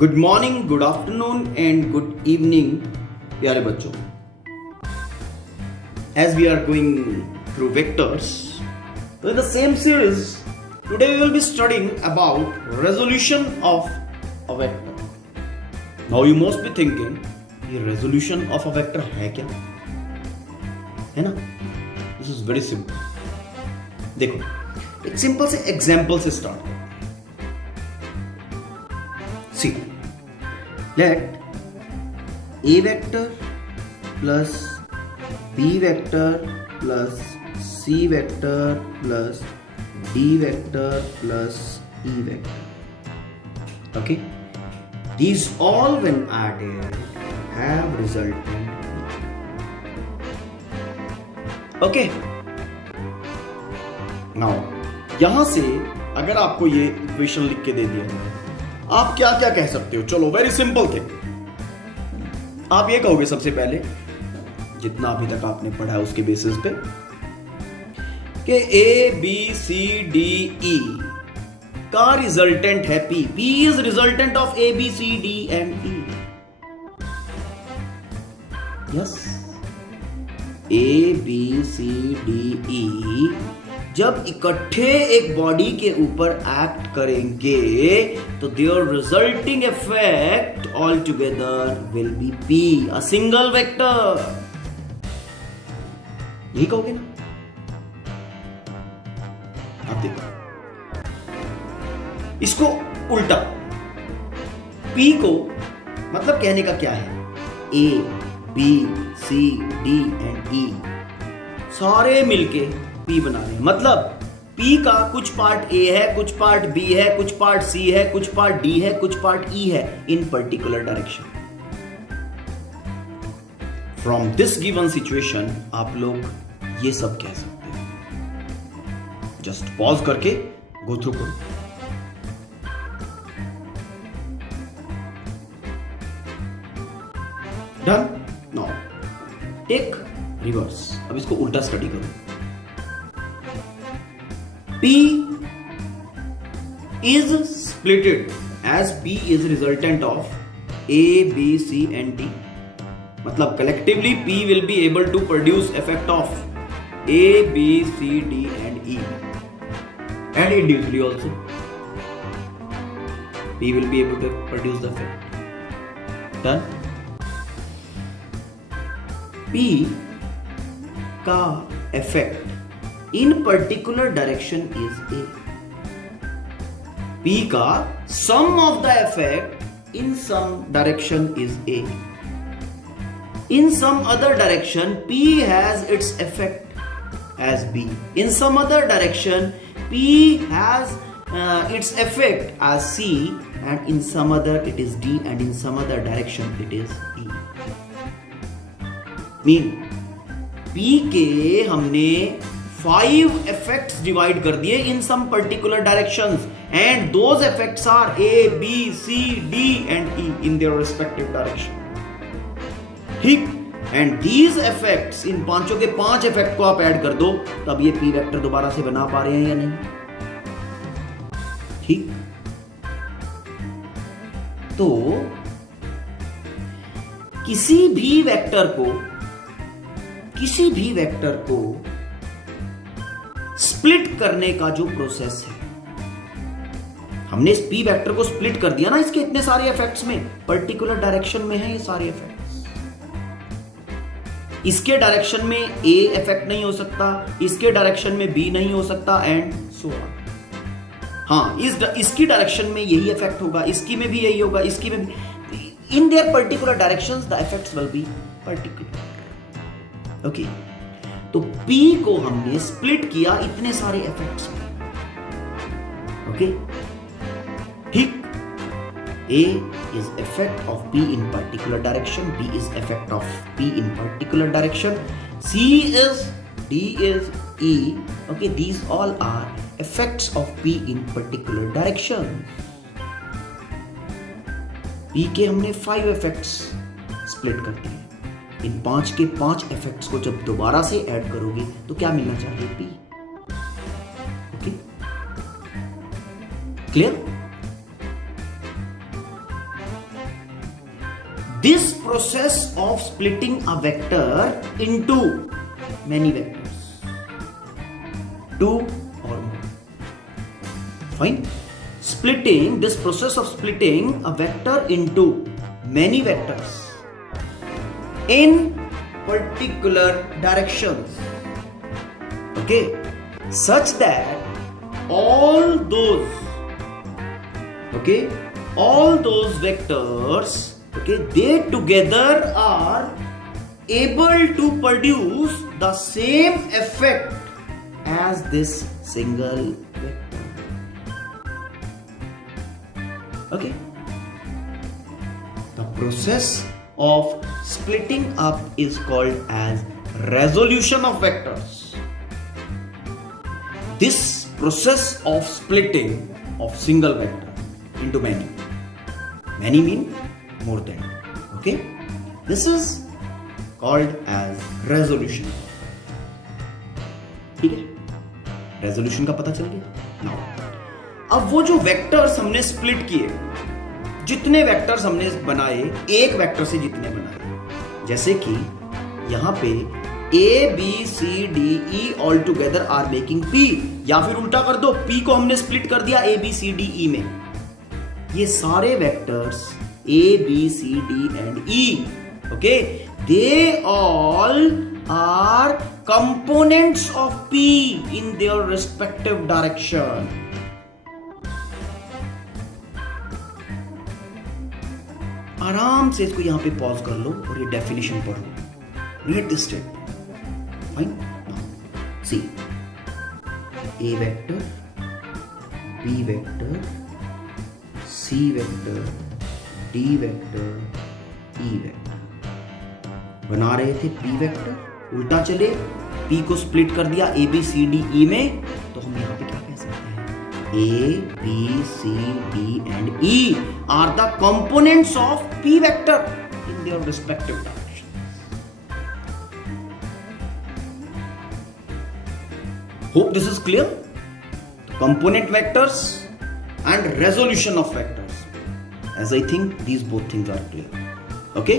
Good morning, good afternoon and good evening प्यारे बच्चों. As we are going through vectors, so in the same series, today we will be studying about resolution of a vector. Now you must be thinking, ये resolution of a vector है क्या? है ना? This is very simple. देखो, एक simple से example से start करो. See, let A vector plus B vector plus C vector plus D vector plus E vector. Okay? These all when added have resultant. Okay? Now, यहां से अगर आपको ये इक्वेशन लिख के दे दिया जाए, आप क्या क्या कह सकते हो? चलो, वेरी सिंपल थे. आप ये कहोगे सबसे पहले, जितना अभी तक आपने पढ़ा है उसके बेसिस पे, कि ए बी सी डी ई का रिजल्टेंट है P. P is resultant of A B C D and E. Yes, A B C D E जब इकट्ठे एक बॉडी के ऊपर एक्ट करेंगे तो their resulting effect all together will be P, a single vector. यही कहोगे ना? आप देखो, इसको उल्टा, P को मतलब कहने का क्या है, A, B, C, D and E सारे मिलके P बना रहे हैं. मतलब P का कुछ पार्ट A है, कुछ पार्ट B है, कुछ पार्ट C है, कुछ पार्ट D है, कुछ पार्ट E है इन particular direction. From this given situation आप लोग ये सब कह सकते हैं. जस्ट पॉज करके गो थ्रू करो. डन. Now take reverse. अब इसको उल्टा स्टडी करो. P is splitted as P is resultant of A, B, C and D. मतलब collectively P will be able to produce effect of A, B, C, D and E, and individually also P will be able to produce the effect. Done. P का effect in particular direction is A. P का sum of the effect in some direction is A. In some other direction, P has its effect as B. In some other direction, P has its effect as C, and in some other it is D, and in some other direction it is E. Mean P के हमने 5 effects divide कर दिए in some particular directions, and those effects are A, B, C, D and E in their respective direction. ठीक. And these effects, इन पांचों के 5 effect को आप add कर दो, तब ये P वेक्टर दोबारा से बना पा रहे हैं या नहीं? ठीक. तो किसी भी वेक्टर को स्प्लिट करने का जो प्रोसेस है, हमने इस P वेक्टर को स्प्लिट कर दिया ना इसके इतने सारे इफेक्ट्स में, पर्टिकुलर डायरेक्शन में है ये सारे इफेक्ट्स. इसके डायरेक्शन में A इफेक्ट नहीं हो सकता, इसके डायरेक्शन में B नहीं हो सकता एंड सो ऑन. हाँ, इसकी डायरेक्शन में यही इफेक्ट होगा, इसकी में भी यही होगा, इसकी में भी. In their particular directions the effects will be particular. Okay. तो P को हमने स्प्लिट किया इतने सारे इफेक्ट्स में. ओके. ठीक. A is effect of P in particular direction, B is effect of P in particular direction, C is, D is, E. Okay, these all are effects of P in particular direction. P के हमने 5 effects split कर दिए. इन 5 के 5 effects को जब दोबारा से add करोगे तो क्या मिलना चाहिए? P. Okay, clear? this process of splitting a vector into many vectors, two or more. Fine. This process of splitting a vector into many vectors in particular directions, okay, such that all those vectors, okay, they together are able to produce the same effect as this single vector. Okay. The process of splitting up is called as resolution of vectors. This process of splitting of single vector into many mean more than, okay, this is called as resolution. ठीक है, resolution का पता चल गया। Now अब वो जो vectors हमने स्प्लिट किए, जितने वेक्टर्स हमने बनाए, एक वेक्टर से जितने बनाए, जैसे कि यहां पे A, B, C, D, E all together are making P, या फिर उल्टा कर दो, P को हमने स्प्लिट कर दिया A, B, C, D, E में। ये सारे vectors A, B, C, D and E, okay, they all are components of P in their respective direction. आराम से इसको यहां पे पॉज कर लो और ये डेफिनेशन पढ़ो। Read this step. Fine, see A vector, B vector, C vector, D vector, E vector. बना रहे थे पी वेक्टर, उल्टा चले, पी को स्प्लिट कर दिया ए बी सी डी ई में, तो हम यहां पे क्या कह सकते हैं? A, B, C, D and E are the components of P vector in their respective directions. Hope this is clear. Component vectors and resolution of vectors. As I think these both things are clear. Okay.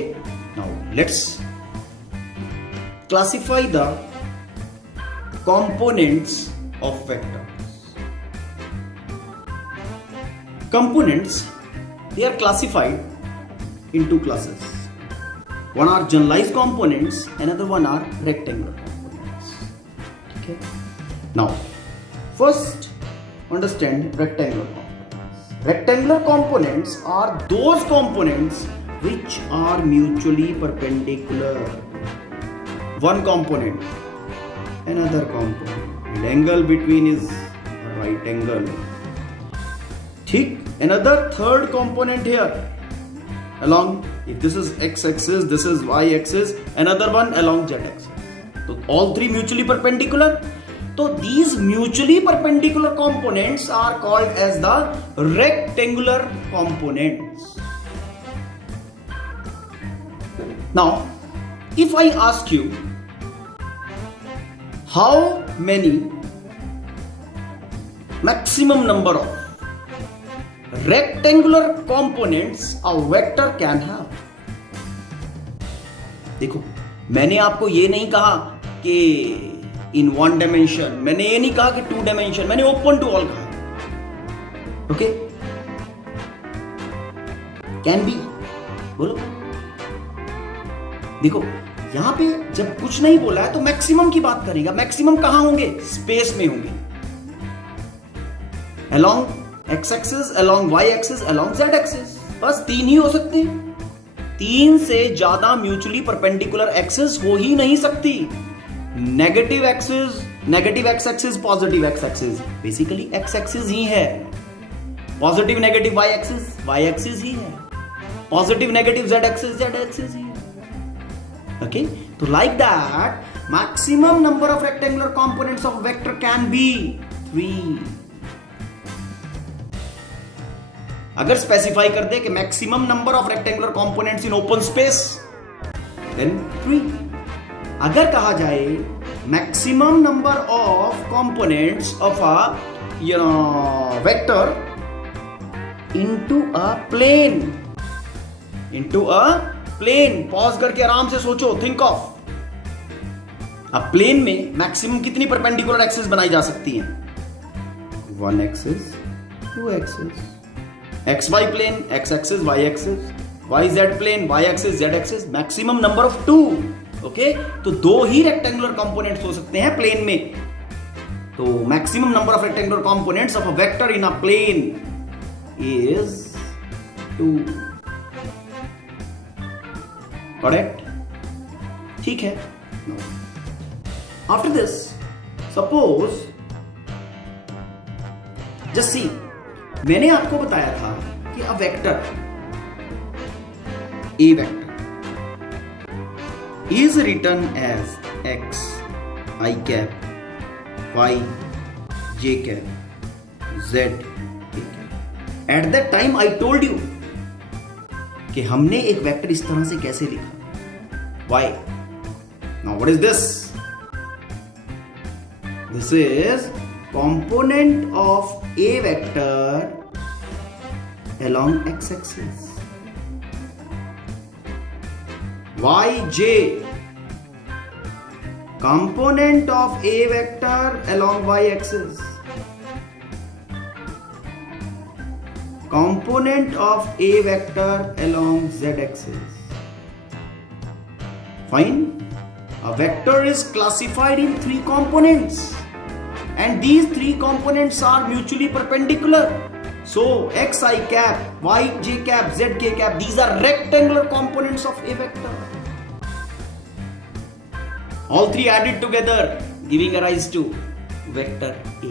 Now let's classify the components of vector. Components, they are classified in two classes. One are generalized components, another one are rectangular components. Okay. Now, first understand rectangular components. Rectangular components are those components which are mutually perpendicular. One component, another component, and angle between is a right angle. ठीक, another third component here along, if this is x axis, this is y axis, another one along z axis. So all three mutually perpendicular. So these mutually perpendicular components are called as the rectangular components. Now, if I ask you how many maximum number of rectangular components a vector can have, देखो, मैंने आपको ये नहीं कहा कि in one dimension, मैंने ये नहीं कहा कि two dimension, मैंने open to all कहा। ओके, can be, बोलो। देखो यहां पे जब कुछ नहीं बोला है तो मैक्सिमम की बात करेगा। मैक्सिमम कहां होंगे? स्पेस में होंगे, along x axis, along y axis, along z axis. बस तीन ही हो सकते हैं। तीन से ज्यादा म्यूचुअली परपेंडिकुलर एक्सिस हो ही नहीं सकती। Negative axis, negative X axis, positive X axis, basically X axis ही है। Positive negative Y axis, Y axis ही है। Positive negative Z axis, Z axis ही है। ओके, तो like that maximum number of rectangular components of vector can be 3। अगर specify कर दे कि maximum number of rectangular components in open space, then 3। अगर कहा जाए maximum number of components of a vector into a plane, into a plane, pause करके आराम से सोचो, थिंक ऑफ। अब प्लेन में मैक्सिमम कितनी परपेंडिकुलर एक्सिस बनाई जा सकती हैं? 1 axis, 2 axis, X Y plane, X axis, Y axis, Y Z plane, Y axis, Z axis, maximum number of 2। Okay, तो 2 ही रेक्टेंगुलर कंपोनेंट्स हो सकते हैं प्लेन में। तो maximum number of rectangular components of a vector in a plane is 2। Correct? ठीक है। After this, suppose just see, मैंने आपको बताया था कि a vector, A vector is written as x I cap, y j cap, z k cap. At that time I told you कि हमने एक वेक्टर इस तरह से कैसे लिखा? y. Now what is this? This is component of a vector along x-axis. yj, component of a vector along y-axis, component of a vector along z-axis. Fine. A vector is classified in 3 components, and these 3 components are mutually perpendicular. So x I cap, y j cap, z k cap, these are rectangular components of a vector. All 3 added together giving a rise to vector A.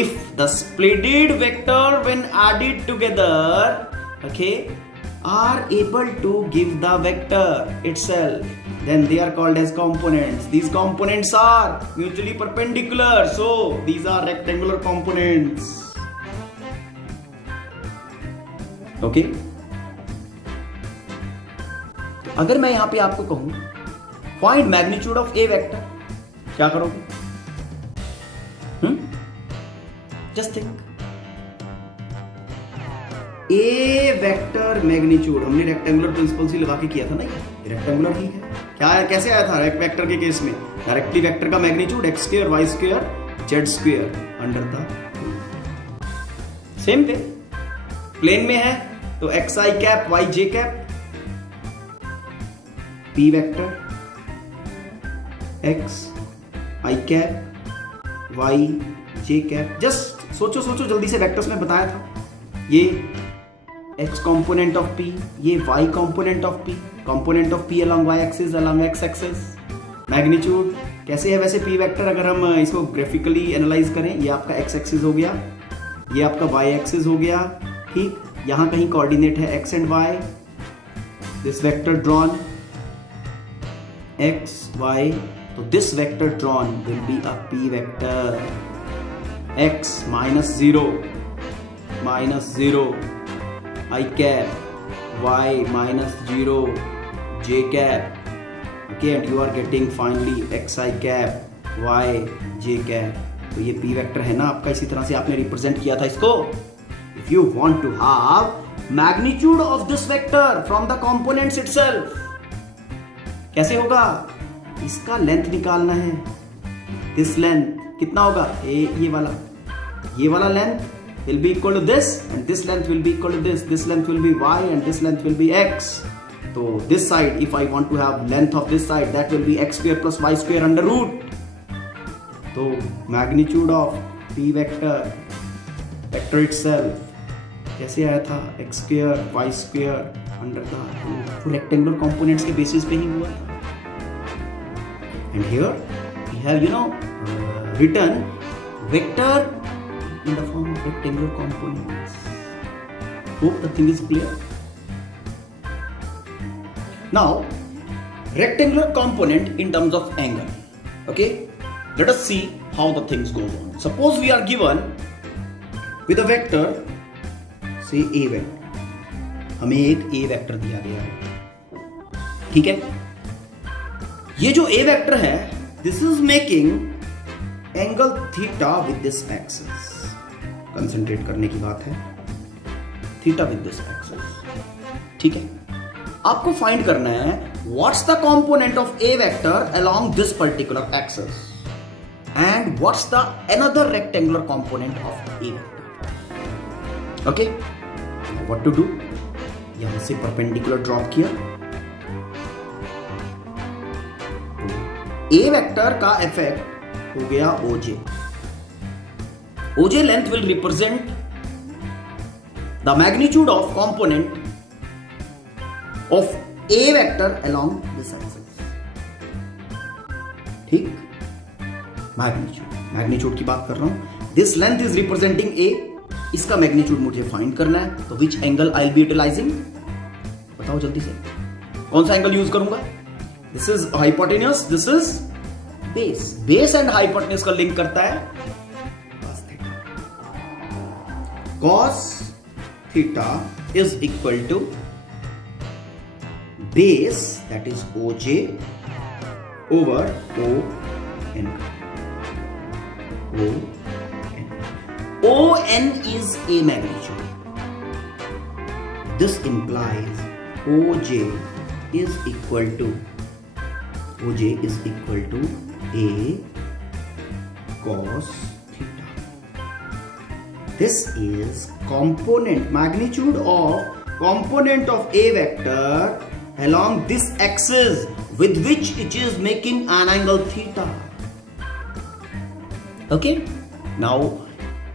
If the splitted vector when added together, okay, are able to give the vector itself, then they are called as components. These components are mutually perpendicular, so these are rectangular components. Okay? अगर मैं यहां पे आपको कहूं find magnitude of a vector, क्या करोगे? Just think, ए vector magnitude, हमने rectangular principal से लगा के किया था ना, ये रेक्टेंगुलर ही है। क्या है, कैसे आया था वेक्टर के केस में? डायरेक्टली वेक्टर का magnitude X square, Y square, Z square under the same way. Plane में है तो X I cap, Y J cap, P vector X I cap, Y J cap. Just सोचो जल्दी से, vectors में बताया था, ये x component of p, ये y component of p, component of p along y axis, along x axis. Magnitude कैसे है वैसे p वेक्टर, अगर हम इसको ग्राफिकली एनालाइज करें, ये आपका x एक्सिस हो गया, ये आपका y एक्सिस हो गया, ठीक। यहां कहीं कोऑर्डिनेट है x and y, this vector drawn x y, तो this vector drawn will be a p vector. x -0 I cap, y -0 j cap, okay, and you are getting finally x I cap, y j cap. तो ये p vector है ना आपका, इसी तरह से आपने रिप्रेजेंट किया था इसको। If you want to have magnitude of this vector from the components itself, कैसे होगा? इसका लेंथ निकालना है। दिस लेंथ कितना होगा? ये वाला length will be equal to this, and this length will be equal to this. This length will be y, and this length will be x. So this side, if I want to have length of this side, that will be x square plus y square under root. So magnitude of p vector itself कैसे आया था? x square y square under the root. Rectangular components के basis पे ही हुआ था। And here we have written vector in the form of rectangular components. Hope the thing is clear. Now, rectangular component in terms of angle. Okay, let us see how the things goes on. Suppose we are given with a vector, say a vector. हमें एक a vector दिया गया है, ठीक है। ये जो a vector है, this is making angle theta with this axis. Concentrate करने की बात है, थीटा विद दिस एक्सिस। ठीक है, आपको फाइंड करना है what's the component of a vector along this particular axis and what's the another rectangular component of a vector. Okay, what to do, यहां से परपेंडिकुलर ड्रॉप किया, ए वेक्टर का effect हो गया OJ. OJ length will represent the magnitude of component of a vector along this axis. ठीक, magnitude की बात कर रहा हूं। This length is representing a, इसका मैग्नीट्यूड मुझे फाइंड करना है, तो which angle I be utilising, बताओ जल्दी से, कौन सा एंगल यूज करूंगा? This is hypotenuse, this is base. Base and hypotenuse का लिंक करता है cos theta is equal to base, that is OJ over ON. ON is a magnitude. This implies OJ is equal to A cos theta. This is component, magnitude of component of A vector along this axis with which it is making an angle theta. Okay, now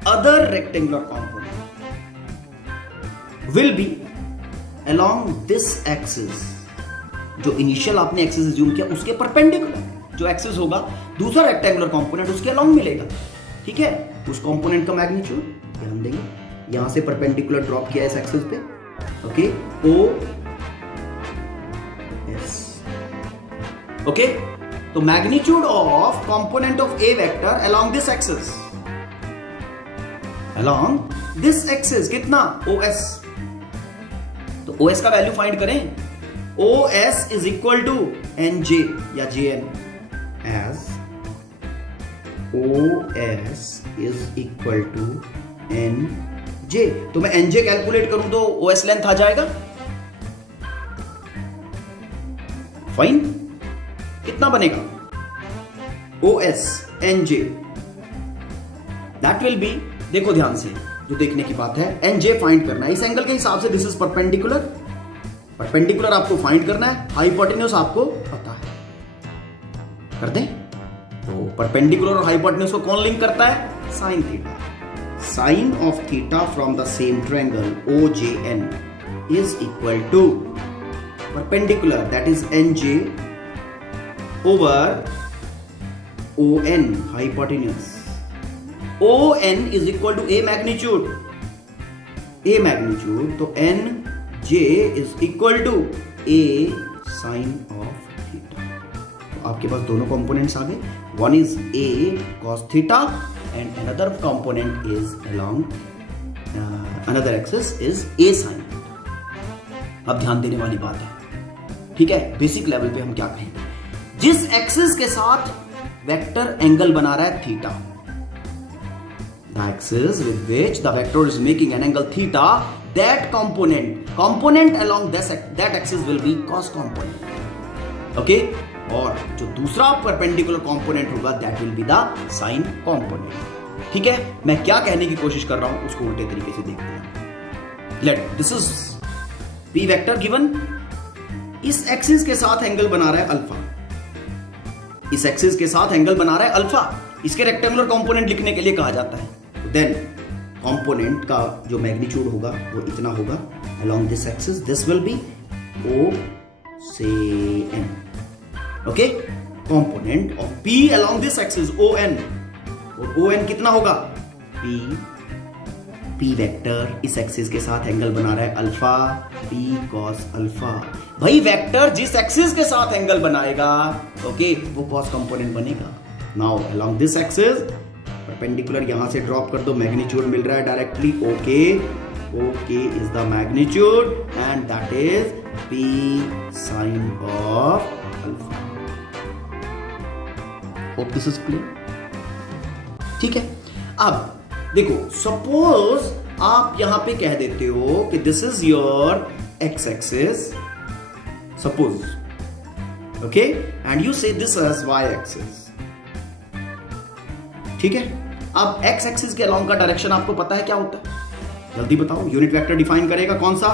other rectangular component will be along this axis, जो initial आपने axis assume किया उसके perpendicular जो axis होगा, दूसरा rectangular component उसके along मिलेगा। ठीक है, उस कंपोनेंट का मैग्नीट्यूड ध्यान देंगे, यहां से परपेंडिकुलर ड्रॉप किया इस एक्सिस पे। Okay, O S. ओके, तो magnitude of component of a vector along this axis, along this axis कितना? O S. तो ओ एस का वैल्यू फाइंड करें, O S is equal to N J या J N, as O S is equal to N J. तो मैं N जे calculate करूं तो O S length आ जाएगा। फाइन, कितना बनेगा? O S N J, that will be, देखो ध्यान से, जो देखने की बात है, एन जे फाइंड करना है इस एंगल के हिसाब से। दिस इज परपेंडिकुलर, परपेंडिकुलर आपको फाइंड करना है, हाइपोटेन्यूस आपको पता है, कर दें। तो परपेंडिकुलर और हाइपोटेन्यूस को कौन लिंक करता है? Sine theta. Sine of theta from the same triangle OJN is equal to perpendicular, that is NJ over ON, hypotenuse. ON is equal to A magnitude, A magnitude, तो NJ is equal to A sine of theta. तो आपके पास दोनों components आ गए, one is A cos theta and another component is along another axis is A sin theta। अब ध्यान देने वाली बात है, ठीक है, बेसिक लेवल पे हम क्या कहेंगे, जिस एक्सिस के साथ वेक्टर एंगल बना रहा है theta, the axis with which the vector is making an angle theta, that component along that axis will be cos component, okay, और जो दूसरा परपेंडिकुलर कंपोनेंट होगा that will be the sign component. ठीक है, मैं क्या कहने की कोशिश कर रहा हूं उसको उल्टे तरीके से देखते हैं। Let this is P vector given, इस एक्सिस के साथ एंगल बना रहा है अल्फा, इस एक्सिस के साथ एंगल बना रहा है अल्फा, इसके रेक्टेंगुलर कंपोनेंट लिखने के लिए कहा जाता है। देन कंपोनेंट का जो मैग्नीट्यूड होगा वो इतना होगा along this axis, this will be O S N. Okay, component of P along this axis ON, और ON कितना होगा? P वेक्टर इस एक्सिस के साथ एंगल बना रहा है अल्फा, P cos अल्फा। भाई वेक्टर जिस एक्सिस के साथ एंगल बनाएगा, ओके, वो cos कंपोनेंट बनेगा। Now along this axis perpendicular यहां से ड्रॉप कर दो, मैग्नीट्यूड मिल रहा है directly, okay is the magnitude and that is P sin of alpha. Hope this is clear. ठीक है, अब देखो, सपोज आप यहां पे कह देते हो कि this is your x-axis, suppose, okay, and you say this as y-axis. ठीक है, अब x-axis के along का डायरेक्शन आपको पता है क्या होता है? जल्दी बताओ. यूनिट वेक्टर डिफाइन करेगा कौन सा?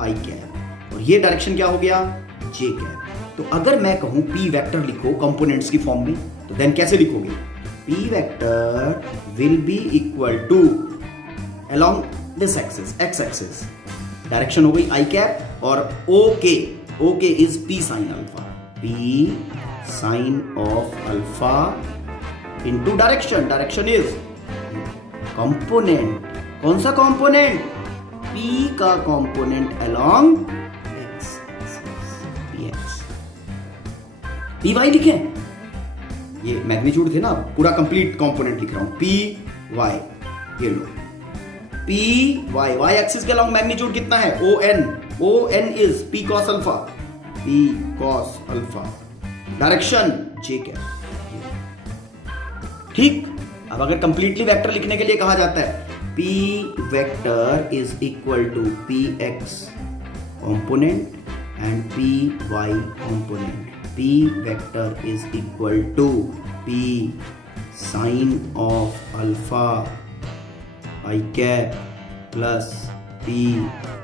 i कैप, और ये डायरेक्शन क्या हो गया? j cap. तो अगर मैं कहूं p वेक्टर लिखो कंपोनेंट्स की फॉर्म में, तो देन कैसे लिखोगे? p vector will be equal to along this axis, x axis, direction हो गई i कैप, और OK is p sin alpha, p sin of alpha into direction is component. कौन सा कंपोनेंट? p का component along x axis, px. py लिखें, ये magnitude थे ना, पूरा कंप्लीट कंपोनेंट लिख रहा हूं. py, ये लो, पी वाई, वाई एक्सिस के अलॉन्ग मैग्नीट्यूड कितना है? ON is P cos alpha, P cos alpha, direction J cap. ठीक. अब अगर कंप्लीटली वेक्टर लिखने के लिए कहा जाता है, P vector is equal to PX component and PY component. P vector is equal to P sine of alpha i cap plus p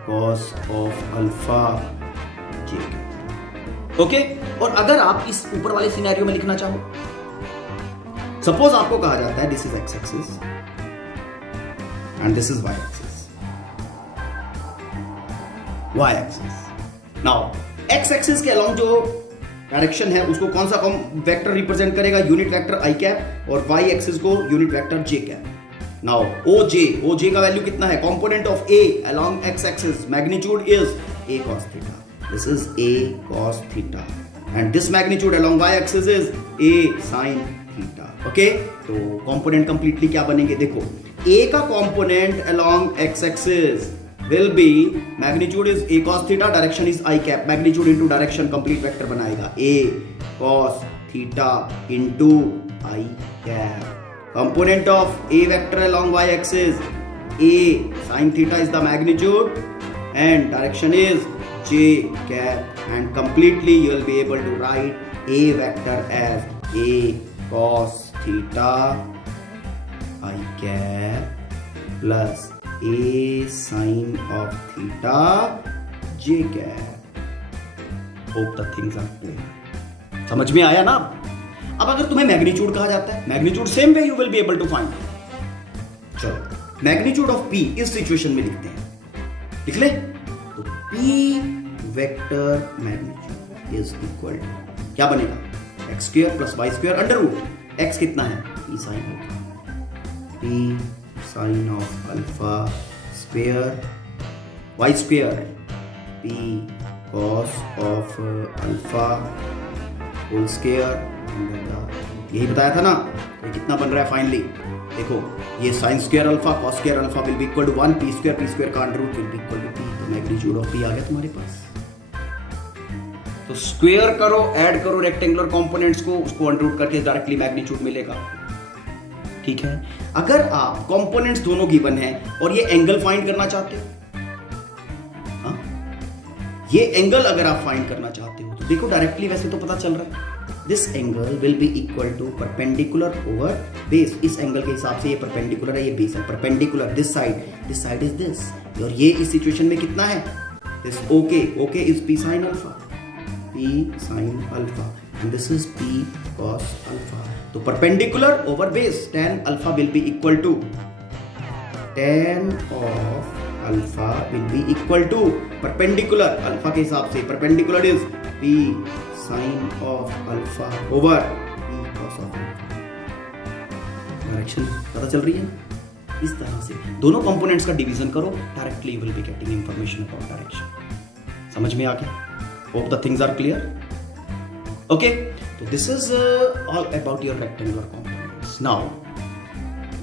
cos of alpha j cap. Okay. और अगर आप इस ऊपर वाले सिनेरियो में लिखना चाहो, सपोज आपको कहा जाता है this is x axis and this is y axis. y axis. Now x axis के अलोंग जो डायरेक्शन है उसको कौन सा वेक्टर रिप्रेजेंट करेगा? यूनिट वेक्टर i कैप, और y एक्सिस को unit vector j cap. Now OJ का वैल्यू कितना है? Component of A along x-axis magnitude is A cos theta. This is A cos theta, and this magnitude along y-axis is A sin theta. Okay? तो component completely क्या बनेंगे? देखो, A का component along x-axis will be magnitude is A cos theta, direction is I cap, magnitude into direction complete vector बनाएगा A cos theta into I cap. Component of A vector along y-axis, A sin theta is the magnitude and direction is J cap, and completely you will be able to write A vector as A cos theta I cap plus A sin of theta J cap. Hope the things are clear. समझ में आया ना? अब अगर तुम्हें magnitude कहा जाता है, magnitude same way you will be able to find. चलो, मैग्नीट्यूड ऑफ P इस सिचुएशन में लिखते हैं. लिख ले. तो P vector magnitude is equal to क्या बनेगा? x square plus y square under root. x कितना है? P sine alpha, P sine of alpha square, y square P cos of alpha whole square. यही बताया था ना. ये कितना बन रहा है फाइनली? देखो, ये sine square alpha cos square alpha will be equal to 1, p square का under root will be equal to p. तो मैग्नीट्यूड ऑफ p आ गया तुम्हारे पास. तो स्क्वायर करो, ऐड करो रेक्टेंगुलर कंपोनेंट्स को, उसको अंडर रूट करके डायरेक्टली मैग्नीट्यूड मिलेगा. ठीक है. अगर आप कंपोनेंट्स दोनों गिवन है और ये एंगल फाइंड करना चाहते हो, ये एंगल अगर आप फाइंड करना चाहते हो तो देखो डायरेक्टली वैसे तो पता चल रहा है. This angle will be equal to perpendicular over base. इस एंगल के हिसाब से ये परपेंडिकुलर है, ये बेस है. Perpendicular this side is this. और ये इस सिचुएशन में कितना है? This okay is p sin alpha, p sin alpha, and this is p cos alpha. तो perpendicular over base, tan alpha will be equal to tan of alpha will be equal to perpendicular alpha के हिसाब से. Perpendicular is p sine of alpha over p cos of alpha. Direction पता चल रही है? इस तरह से दोनों कंपोनेंट्स का डिवीजन करो, directly you will be getting information about direction. समझ में आ गया? Hope the things are clear. Okay. तो this is all about your rectangular components. Now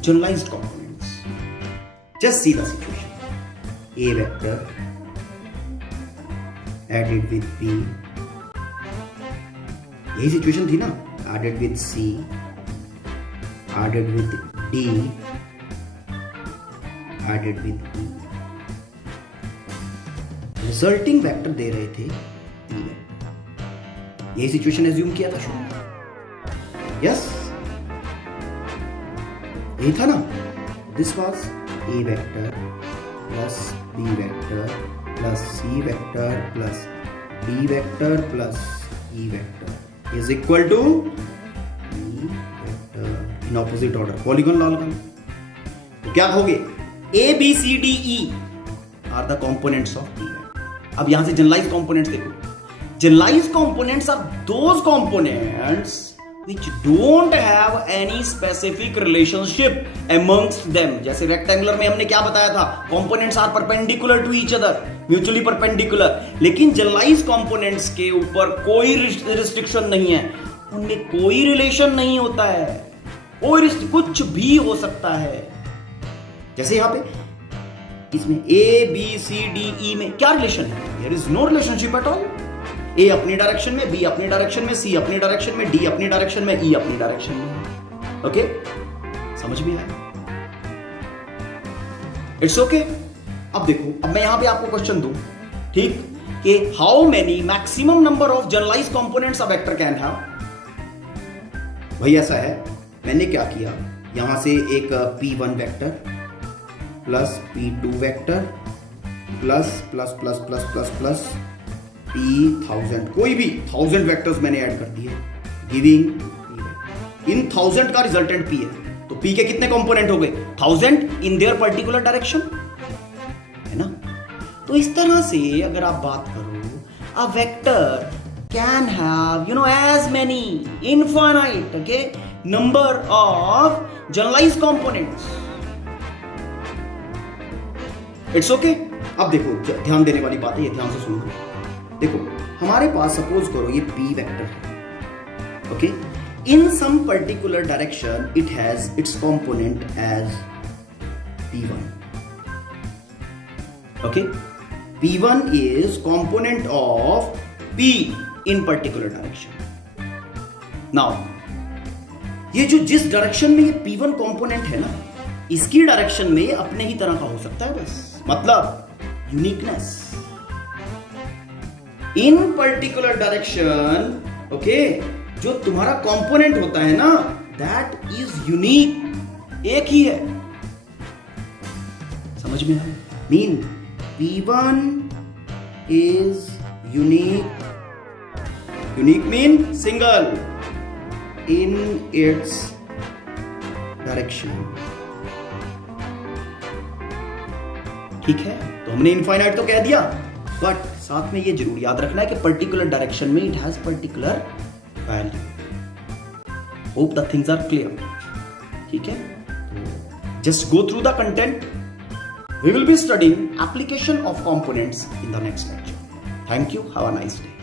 generalized components. Just see the situation. A vector added with P, यही situation थी ना. added with C, added with D, added with E. Resulting vector दे रहे थे B vector. यही situation assume किया था शुरू में, यस यही था ना। This was A vector plus B vector plus C vector plus D vector plus E vector is equal to E vector in opposite order, polygon लॉगन। तो क्या कहोगे, A B C D E are the components of B vector. अब यहां से generalize components देखो, generalize components are those components which don't have any specific relationship amongst them। जैसे rectangular में हमने क्या बताया था, components are perpendicular to each other, mutually perpendicular. लेकिन जनरलाइज कंपोनेंट्स के ऊपर कोई रिस्ट्रिक्शन नहीं है, उनमें कोई रिलेशन नहीं होता है, कोई कुछ भी हो सकता है। जैसे यहां पे इसमें ए बी सी डी ई में क्या रिलेशन है, there is no relationship at all. A अपनी डायरेक्शन में, बी अपनी डायरेक्शन में, सी अपनी डायरेक्शन में, डी अपनी डायरेक्शन में, ई अपनी डायरेक्शन में। ओके, समझ में आया? It's okay. अब देखो, अब मैं यहां पे आपको क्वेश्चन दूं, ठीक, कि how many maximum number of generalise components a vector can have. भाई ऐसा है, मैंने क्या किया, यहां से एक P1 vector plus P2 vector plus plus plus plus plus plus P1000, कोई भी 1000 वेक्टर्स मैंने ऐड कर दिए, गिविंग इन 1000 का रिजल्टेंट P है। तो P के कितने कंपोनेंट हो गए, 1000 इन देयर पर्टिकुलर डायरेक्शन, है ना। तो इस तरह से अगर आप बात करो, a vector can have as many infinite number of generalise components. It's okay. अब देखो, ध्यान देने वाली बात है, ये ध्यान से सुनो। देखो, हमारे पास सपोज करो ये P वेक्टर है, okay, in some particular direction it has its component as P1, okay. P1 is component of P in particular direction. Now ये जो जिस डायरेक्शन में ये P1 कंपोनेंट है ना, इसकी डायरेक्शन में अपने ही तरह का हो सकता है, बस मतलब यूनिकनेस इन पर्टिकुलर डायरेक्शन, ओके, जो तुम्हारा कंपोनेंट होता है ना, दैट इज यूनिक, एक ही है। समझ में आया? Mean P1 is unique, unique mean single in its direction, ठीक है। तो हमने इनफाइनाइट तो कह दिया, बट साथ में ये जरूर याद रखना है कि पर्टिकुलर डायरेक्शन में it has particular value. Hope the things are clear, ठीक है। Just go through the content. We will be studying application of components in the next lecture. Thank you, have a nice day.